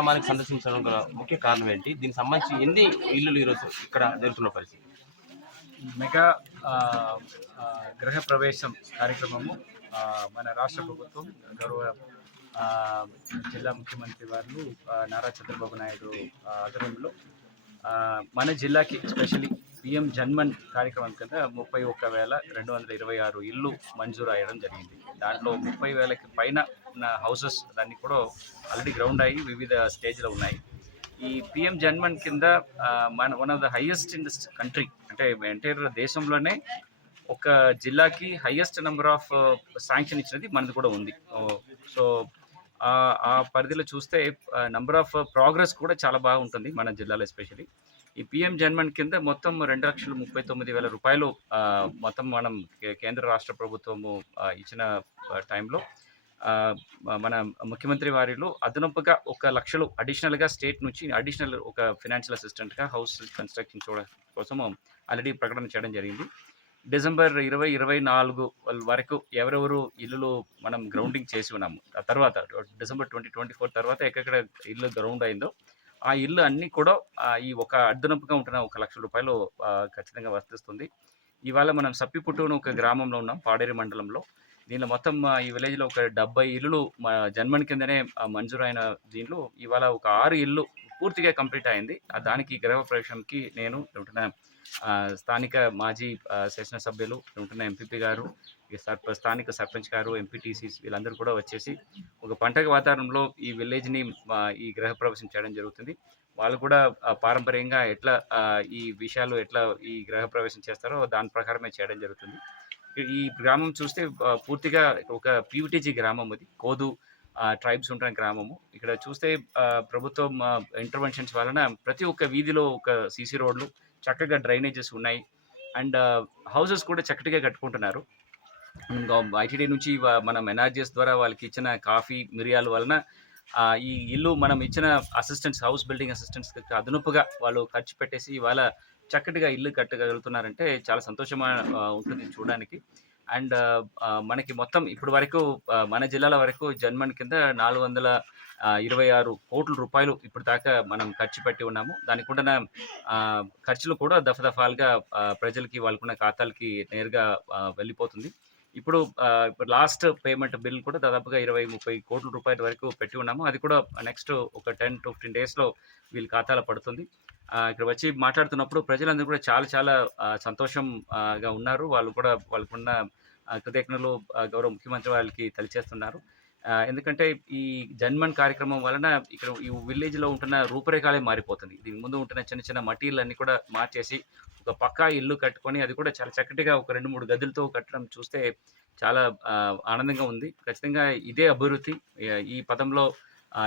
గ్రామానికి సందర్శించడం గల ముఖ్య కారణం ఏంటి? దీనికి సంబంధించి ఎన్ని ఇల్లులు ఈరోజు ఇక్కడ జరుగుతున్న పరిస్థితి? మెగా గ్రహ గృహ ప్రవేశం కార్యక్రమము మన రాష్ట్ర ప్రభుత్వం గౌరవ జిల్లా ముఖ్యమంత్రి వారు నారా చంద్రబాబు నాయుడు ఆధ్వర్యంలో మన జిల్లాకి స్పెషలీ పిఎం జన్మన్ కార్యక్రమం కింద ముప్పై ఒక్క వేల రెండు వందల ఇరవై ఆరు ఇల్లు మంజూరు అయ్యడం జరిగింది. దాంట్లో ముప్పై వేలకి పైన ఉన్న హౌసెస్ దాన్ని కూడా ఆల్రెడీ గ్రౌండ్ అయ్యి వివిధ స్టేజ్లో ఉన్నాయి. ఈ పిఎం జన్మన్ కింద మన one of the highest in the country అంటే ఎంటైర్ దేశంలోనే ఒక జిల్లాకి హైయెస్ట్ నెంబర్ ఆఫ్ శాంక్షన్ ఇచ్చినది మనది కూడా ఉంది. సో ఆ పరిధిలో చూస్తే నెంబర్ ఆఫ్ ప్రోగ్రెస్ కూడా చాలా బాగుంటుంది మన జిల్లాలో ఎస్పెషలీ ఈ పిఎం జన్మన్ కింద మొత్తం రెండు లక్షల ముప్పై తొమ్మిది వేల రూపాయలు మొత్తం మనం కేంద్ర రాష్ట్ర ప్రభుత్వము ఇచ్చిన టైంలో మన ముఖ్యమంత్రి వారిలో అదనపుగా ఒక లక్షలు అడిషనల్గా స్టేట్ నుంచి అడిషనల్ ఒక ఫినాన్షియల్ అసిస్టెంట్గా హౌస్ కన్స్ట్రక్షన్ చూడ కోసం ఆల్రెడీ ప్రకటన చేయడం జరిగింది. డిసెంబర్ ఇరవై ఇరవై నాలుగు వరకు ఎవరెవరు ఇల్లులు మనం గ్రౌండింగ్ చేసి ఉన్నాము. ఆ తర్వాత డిసెంబర్ ట్వంటీ ట్వంటీ ఫోర్ తర్వాత ఎక్కడెక్కడ ఇల్లు గ్రౌండ్ అయిందో ఆ ఇల్లు అన్నీ కూడా ఈ ఒక అడ్డనపుగా ఉంటున్న ఒక లక్ష రూపాయలు ఖచ్చితంగా వర్తిస్తుంది. ఇవాళ మనం సప్పిపుట్టును ఒక గ్రామంలో ఉన్నాం పాడేరు మండలంలో. దీనిలో మొత్తం ఆ, ఈ విలేజ్లో ఒక డెబ్బై ఇల్లులు మా జన్మని కిందనే మంజూరు అయిన దీనిలో ఇవాళ ఒక ఆరు ఇల్లు పూర్తిగా కంప్లీట్ అయింది. దానికి గృహప్రవేశంకి నేను ఉంటున్న స్థానిక మాజీ శాసన శాసనసభ్యులు ఉంటున్న ఎంపీపీ గారు ఈ స్థానిక సర్పంచ్ గారు ఎంపీటీసీ వీళ్ళందరూ కూడా వచ్చేసి ఒక పండగ వాతావరణంలో ఈ విలేజ్ని ఈ గృహప్రవేశం చేయడం జరుగుతుంది. వాళ్ళు కూడా పారంపర్యంగా ఎట్లా ఈ విషయాలు ఎట్లా ఈ గృహప్రవేశం చేస్తారో దాని ప్రకారమే చేయడం జరుగుతుంది. ఈ- గ్రామం చూస్తే పూర్తిగా ఒక పీవిటీజీ గ్రామం అది. కోదు ట్రైబ్స్ ఉంటున్న గ్రామము. ఇక్కడ చూస్తే ప్రభుత్వం ఇంటర్వెన్షన్స్ వలన ప్రతి ఒక్క వీధిలో ఒక సీసీ రోడ్లు చక్కగా డ్రైనేజెస్ ఉన్నాయి. అండ్ హౌసెస్ కూడా చక్కటిగా కట్టుకుంటున్నారు. ఐటీడీ నుంచి మనం ఎనర్జీస్ ద్వారా వాళ్ళకి ఇచ్చిన కాఫీ మిరియాల వలన ఈ ఇల్లు మనం ఇచ్చిన అసిస్టెంట్స్ హౌస్ బిల్డింగ్ అసిస్టెంట్స్ అదనపుగా వాళ్ళు ఖర్చు పెట్టేసి ఇవాళ చక్కటిగా ఇల్లు కట్టగలుగుతున్నారంటే చాలా సంతోషంగా ఉంటుంది చూడడానికి. అండ్ మనకి మొత్తం ఇప్పుడు వరకు మన జిల్లాల వరకు జన్మన్ కింద నాలుగు వందల ఇరవై ఆరు కోట్ల రూపాయలు ఇప్పుడు దాకా మనం ఖర్చు పెట్టి ఉన్నాము. దానికి ఉన్న ఖర్చులు కూడా దఫదఫాలుగా ప్రజలకి వాళ్ళకున్న ఖాతాలకి నేరుగా వెళ్ళిపోతుంది. ఇప్పుడు ఇప్పుడు లాస్ట్ పేమెంట్ బిల్ కూడా దాదాపుగా ఇరవై ముప్పై కోట్ల రూపాయల వరకు పెట్టి ఉన్నాము. అది కూడా నెక్స్ట్ ఒక టెన్ టు ఫిఫ్టీన్ డేస్లో వీళ్ళ ఖాతాలో పడుతుంది. ఇక్కడ వచ్చి మాట్లాడుతున్నప్పుడు ప్రజలందరూ కూడా చాలా చాలా సంతోషంగా ఉన్నారు. వాళ్ళు కూడా వాళ్ళకున్న కృతజ్ఞతలు గౌరవ ముఖ్యమంత్రి వాళ్ళకి తెలియజేస్తున్నారు ఎందుకంటే ఈ జన్మన్ కార్యక్రమం వలన ఇక్కడ ఈ విలేజ్లో ఉంటున్న రూపురేఖలే మారిపోతుంది. దీని ముందు ఉంటున్న చిన్న చిన్న మటీరియల్ అన్ని కూడా మార్చేసి ఒక పక్కా ఇల్లు కట్టుకొని అది కూడా చాలా చక్కటిగా ఒక రెండు మూడు గదులతో కట్టడం చూస్తే చాలా ఆనందంగా ఉంది. ఖచ్చితంగా ఇదే అభివృద్ధి. ఈ- పదంలో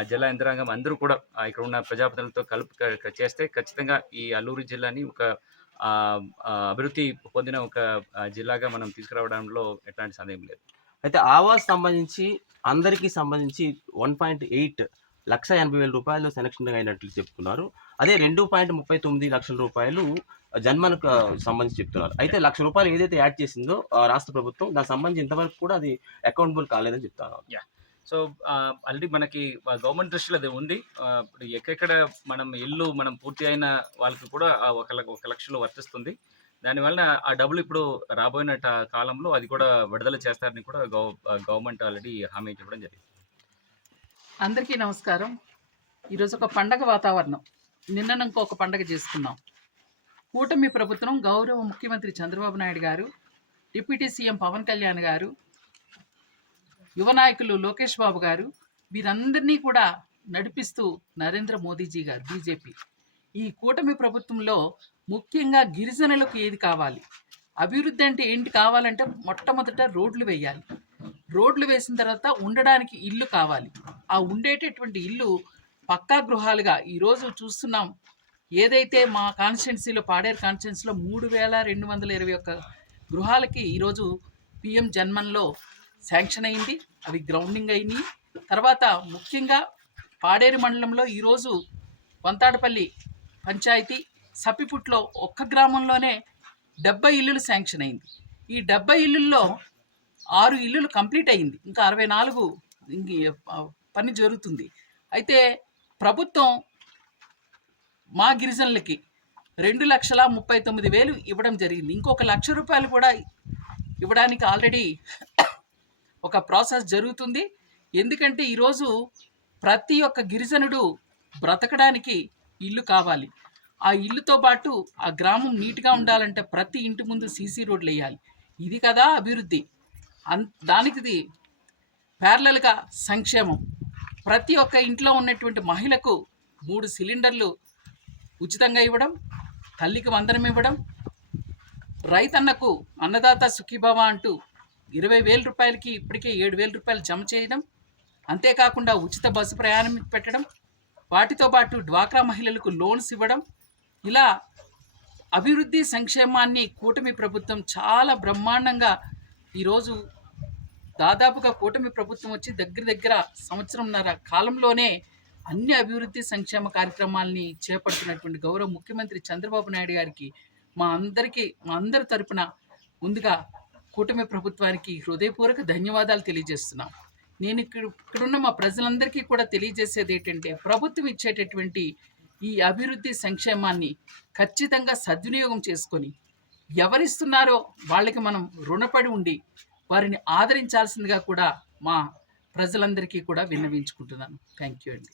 జిల్లా యంత్రాంగం అందరూ కూడా ఇక్కడ ఉన్న ప్రజాప్రతినిధులతో కలుపు చేస్తే ఖచ్చితంగా ఈ అల్లూరు జిల్లాని ఒక అభివృద్ధి పొందిన ఒక జిల్లాగా మనం తీసుకురావడంలో ఎట్లాంటి సందేహం లేదు. అయితే ఆవాస్ సంబంధించి అందరికీ సంబంధించి వన్ పాయింట్ ఎయిట్ లక్ష ఎనభై వేల రూపాయలు సెలక్షన్ అయినట్లు చెప్తున్నారు. అదే రెండు పాయింట్ ముప్పై తొమ్మిది లక్షల రూపాయలు జన్మనకు సంబంధించి చెప్తున్నారు. అయితే లక్ష రూపాయలు ఏదైతే యాడ్ చేసిందో ఆ, రాష్ట్ర ప్రభుత్వం దానికి సంబంధించి ఇంతవరకు కూడా అది అకౌంటబుల్ కాలేదని చెప్తారు సో ఆల్రెడీ మనకి గవర్నమెంట్ దృష్టిలో అది ఉంది. ఇప్పుడు ఎక్కడెక్కడ మనం ఇల్లు మనం పూర్తి అయిన వాళ్ళకి కూడా ఒక ఒక లక్షలో వర్తిస్తుంది. దానివల్ల ఆ డబ్బులు ఇప్పుడు రాబోయిన కాలంలో అది కూడా విడుదల చేస్తారని కూడా గవర్నమెంట్ ఆల్రెడీ హామీ ఇవ్వడం జరిగింది. అందరికీ నమస్కారం. ఈరోజు ఒక పండగ వాతావరణం. నిన్న ఇంకొక పండగ చేసుకున్నాం. కూటమి ప్రభుత్వం గౌరవ ముఖ్యమంత్రి చంద్రబాబు నాయుడు గారు డిప్యూటీ సీఎం పవన్ కళ్యాణ్ గారు యువ నాయకులు లోకేష్ బాబు గారు వీరందరినీ కూడా నడిపిస్తూ నరేంద్ర మోదీజీ గారు బీజేపీ. ఈ కూటమి ప్రభుత్వంలో ముఖ్యంగా గిరిజనులకు ఏది కావాలి? అభివృద్ధి అంటే ఏంటి కావాలంటే మొట్టమొదట రోడ్లు వేయాలి. రోడ్లు వేసిన తర్వాత ఉండడానికి ఇల్లు కావాలి. ఆ ఉండేటటువంటి ఇల్లు పక్కా గృహాలుగా ఈరోజు చూస్తున్నాం. ఏదైతే మా కాన్స్టిట్యున్సీలో పాడేరు కాన్స్టిట్యున్సీలో మూడు వేల రెండు వందల ఇరవై ఒక్క గృహాలకి ఈరోజు పిఎం జన్మన్లో శాంక్షన్ అయింది. అవి గ్రౌండింగ్ అయినాయి. తర్వాత ముఖ్యంగా పాడేరు మండలంలో ఈరోజు వంతాడపల్లి పంచాయతీ సపిపుట్లో ఒక్క గ్రామంలోనే డెబ్బై ఇల్లులు శాంక్షన్ అయింది. ఈ డెబ్బై ఇల్లుల్లో ఆరు ఇల్లులు కంప్లీట్ అయింది ఇంకా అరవై నాలుగు పని జరుగుతుంది. అయితే ప్రభుత్వం మా గిరిజనులకి రెండు లక్షల ముప్పై తొమ్మిది వేలు ఇవ్వడం జరిగింది. ఇంకొక లక్ష రూపాయలు కూడా ఇవ్వడానికి ఆల్రెడీ ఒక ప్రాసెస్ జరుగుతుంది. ఎందుకంటే ఈరోజు ప్రతి ఒక్క గిరిజనుడు బ్రతకడానికి ఇల్లు కావాలి. ఆ ఇల్లుతో పాటు ఆ గ్రామం నీట్గా ఉండాలంటే ప్రతి ఇంటి ముందు సీసీ రోడ్లు వేయాలి. ఇది కదా అభివృద్ధి. అన్ దానికి ప్యారలల్గా సంక్షేమం. ప్రతి ఒక్క ఇంట్లో ఉన్నటువంటి మహిళకు మూడు సిలిండర్లు ఉచితంగా ఇవ్వడం తల్లికి వందనం ఇవ్వడం రైతన్నకు అన్నదాత సుఖీభవ అంటూ ఇరవై వేల రూపాయలకి ఇప్పటికే ఏడు వేల రూపాయలు జమ చేయడం అంతేకాకుండా ఉచిత బస్సు ప్రయాణం పెట్టడం వాటితో పాటు డ్వాక్రా మహిళలకు లోన్స్ ఇవ్వడం ఇలా అభివృద్ధి సంక్షేమాన్ని కూటమి ప్రభుత్వం చాలా బ్రహ్మాండంగా ఈరోజు దాదాపుగా కూటమి ప్రభుత్వం వచ్చి దగ్గర దగ్గర సంవత్సరంన్నర కాలంలోనే అన్ని అభివృద్ధి సంక్షేమ కార్యక్రమాల్ని చేపడుతున్నటువంటి గౌరవ ముఖ్యమంత్రి చంద్రబాబు నాయుడు గారికి మా అందరికీ మా అందరి తరపున ముందుగా కూటమి ప్రభుత్వానికి హృదయపూర్వక ధన్యవాదాలు తెలియజేస్తున్నాం. నేను ఇక్కడ ఇక్కడున్న మా ప్రజలందరికీ కూడా తెలియజేసేది ఏంటంటే ప్రభుత్వం ఇచ్చేటటువంటి ఈ అభివృద్ధి సంక్షేమాన్ని ఖచ్చితంగా సద్వినియోగం చేసుకొని ఎవరిస్తున్నారో వాళ్ళకి మనం రుణపడి ఉండి వారిని ఆదరించాల్సిందిగా కూడా మా ప్రజలందరికీ కూడా విన్నవించుకుంటున్నాను. థ్యాంక్ యూ అండి.